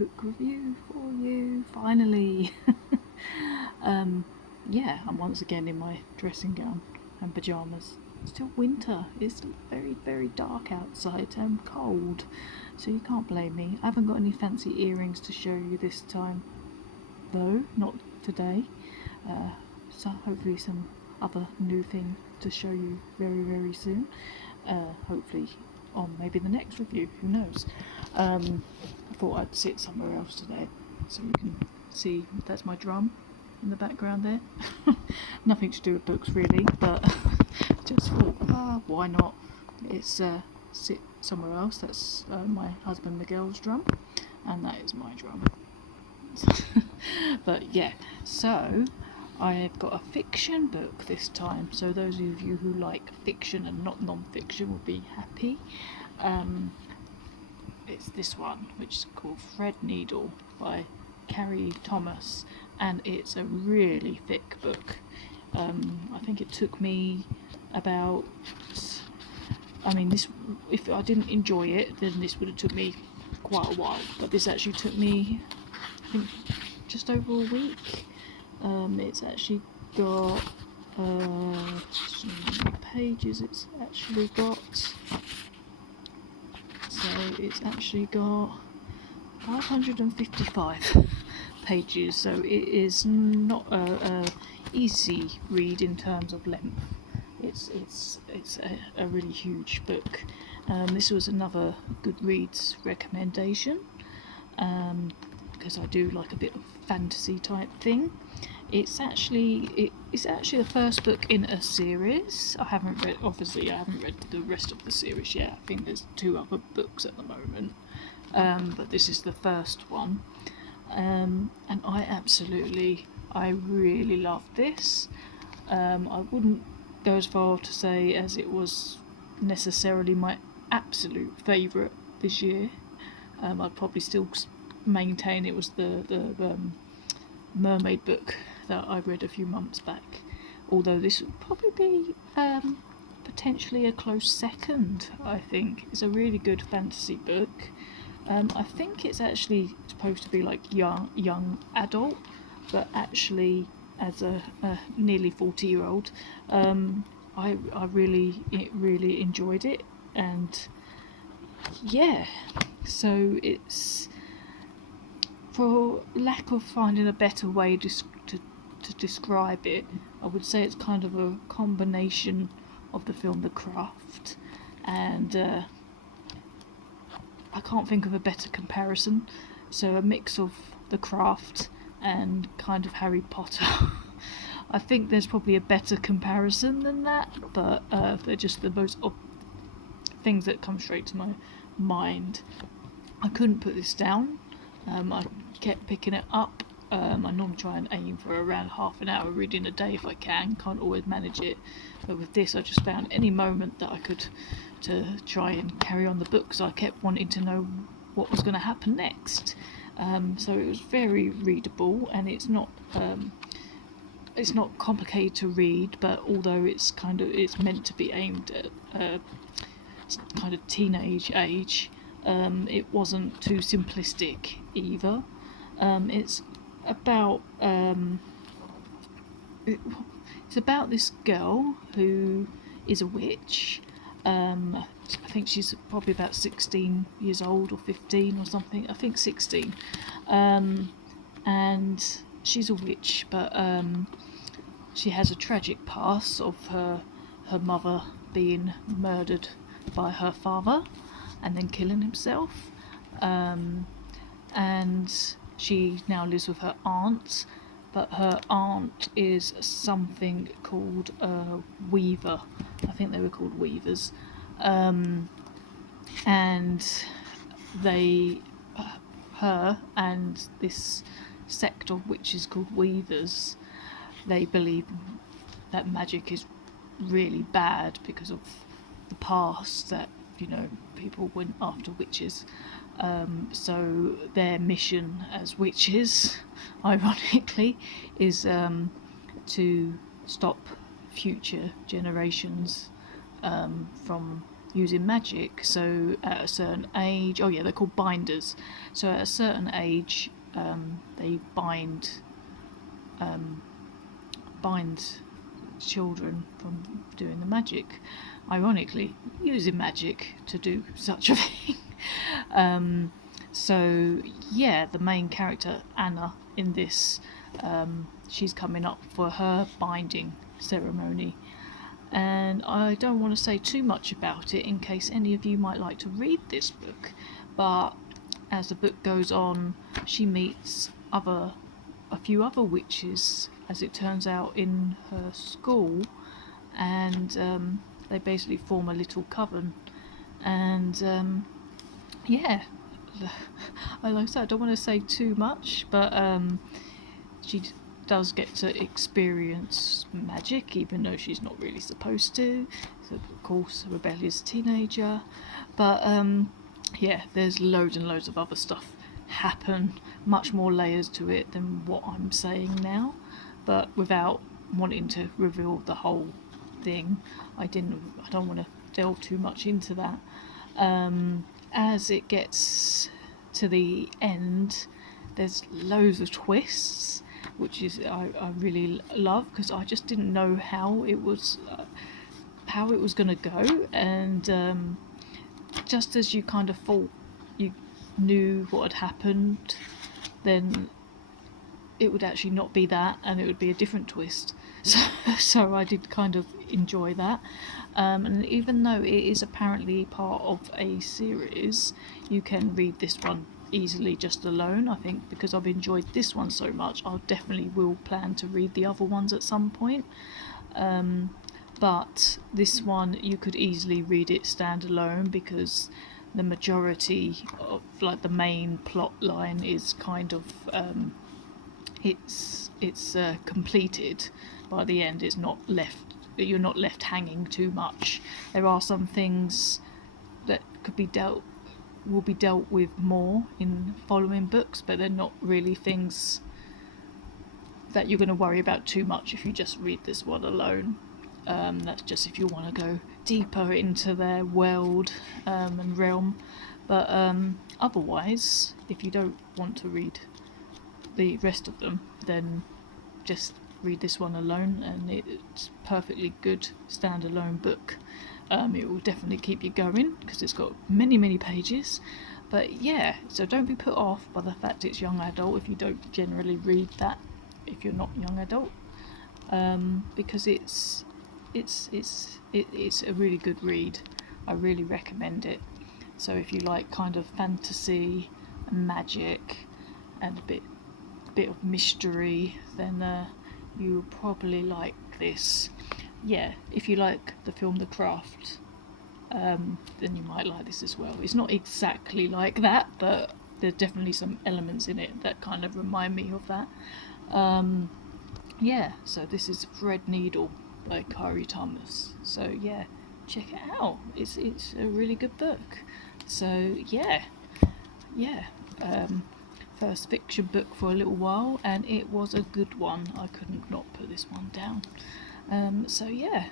book review for you, finally. Yeah, I'm once again in my dressing gown and pyjamas. It's still winter, it's still very, very dark outside and cold, so you can't blame me. I haven't got any fancy earrings to show you this time, though, not today. So hopefully some other new thing to show you very, very soon. Hopefully on maybe the next review, who knows. I thought I'd sit somewhere else today so you can see that's my drum in the background there. Nothing to do with books really, but just thought, why not? It's sit somewhere else. That's my husband Miguel's drum, and that is my drum. But yeah, so I've got a fiction book this time, so those of you who like fiction and not non-fiction will be happy. It's this one, which is called Threadneedle by Cari, and it's a really thick book. I think it took me about, if I didn't enjoy it, then this would have took me quite a while, but this actually took me, I think, just over a week. It's actually got pages it's actually got. So it's actually got 555 pages, so it is not a easy read in terms of length. It's a really huge book. This was another Goodreads recommendation, because I do like a bit of fantasy type thing. It's actually the first book in a series. I haven't read the rest of the series yet. I think there's 2 other books at the moment, but this is the first one, and I really love this. I wouldn't go as far to say as it was necessarily my absolute favourite this year. I'd probably still maintain it was the mermaid book that I read a few months back, although this would probably be potentially a close second. I think it's a really good fantasy book. I think it's actually supposed to be like young adult, but actually as a nearly 40-year-old, I really enjoyed it, and yeah, so it's, for lack of finding a better way to describe it, I would say it's kind of a combination of the film The Craft, and I can't think of a better comparison. So a mix of The Craft and kind of Harry Potter. I think there's probably a better comparison than that, but they're just the most things that come straight to my mind. I couldn't put this down. I kept picking it up. I normally try and aim for around half an hour reading a day if I can. Can't always manage it, but with this I just found any moment that I could to try and carry on the book, so I kept wanting to know what was going to happen next. So it was very readable, and it's not complicated to read, but although it's meant to be aimed at kind of teenage age, it wasn't too simplistic either. It's about this girl who is a witch. I think she's probably about 16 years old or 15 or something. I think 16. And she's a witch, but she has a tragic past of her mother being murdered by her father and then killing himself. And she now lives with her aunt, but her aunt is something called a weaver. I think they were called weavers. And her and this sect of witches called weavers, they believe that magic is really bad because of the past, that people went after witches. So their mission as witches, ironically, is to stop future generations from using magic. So at a certain age, oh yeah, they're called binders. So at a certain age, they bind children from doing the magic. Ironically, using magic to do such a thing. So yeah, the main character Anna in this, she's coming up for her binding ceremony, and I don't want to say too much about it in case any of you might like to read this book, but as the book goes on, she meets a few other witches, as it turns out, in her school, and they basically form a little coven. And yeah, like I said, I don't want to say too much, but she does get to experience magic, even though she's not really supposed to. So, of course, a rebellious teenager. But yeah, there's loads and loads of other stuff happen, much more layers to it than what I'm saying now. But without wanting to reveal the whole thing, I don't want to delve too much into that. As it gets to the end, there's loads of twists, which is I really love, because I just didn't know how it was going to go, and just as you kind of thought you knew what had happened, then it would actually not be that, and it would be a different twist. So I did kind of enjoy that. And even though it is apparently part of a series, you can read this one easily just alone. I think because I've enjoyed this one so much, I definitely will plan to read the other ones at some point. But this one, you could easily read it standalone, because the majority of, like, the main plot line is kind of it's completed by the end. It's not left, you're not left hanging too much. There are some things that will be dealt with more in following books, but they're not really things that you're going to worry about too much if you just read this one alone. That's just if you want to go deeper into their world and realm. But otherwise, if you don't want to read the rest of them, then just read this one alone, and it's perfectly good standalone book. It will definitely keep you going because it's got many pages. But yeah, so don't be put off by the fact it's young adult if you don't generally read that, if you're not young adult, because it's a really good read. I really recommend it. So if you like kind of fantasy and magic and a bit of mystery, then you'll probably like this. Yeah, if you like the film The Craft, then you might like this as well. It's not exactly like that, but there's definitely some elements in it that kind of remind me of that. Yeah, so this is Red Needle by Cari. So yeah, check it out. It's a really good book. So yeah. First fiction book for a little while, and it was a good one. I couldn't not put this one down. So yeah,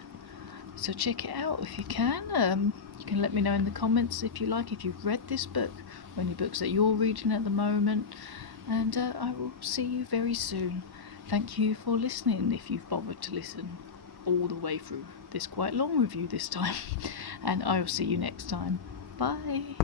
so check it out if you can. You can let me know in the comments if you've read this book or any books that you're reading at the moment, and I will see you very soon. Thank you for listening, if you've bothered to listen all the way through this quite long review this time, and I will see you next time. Bye.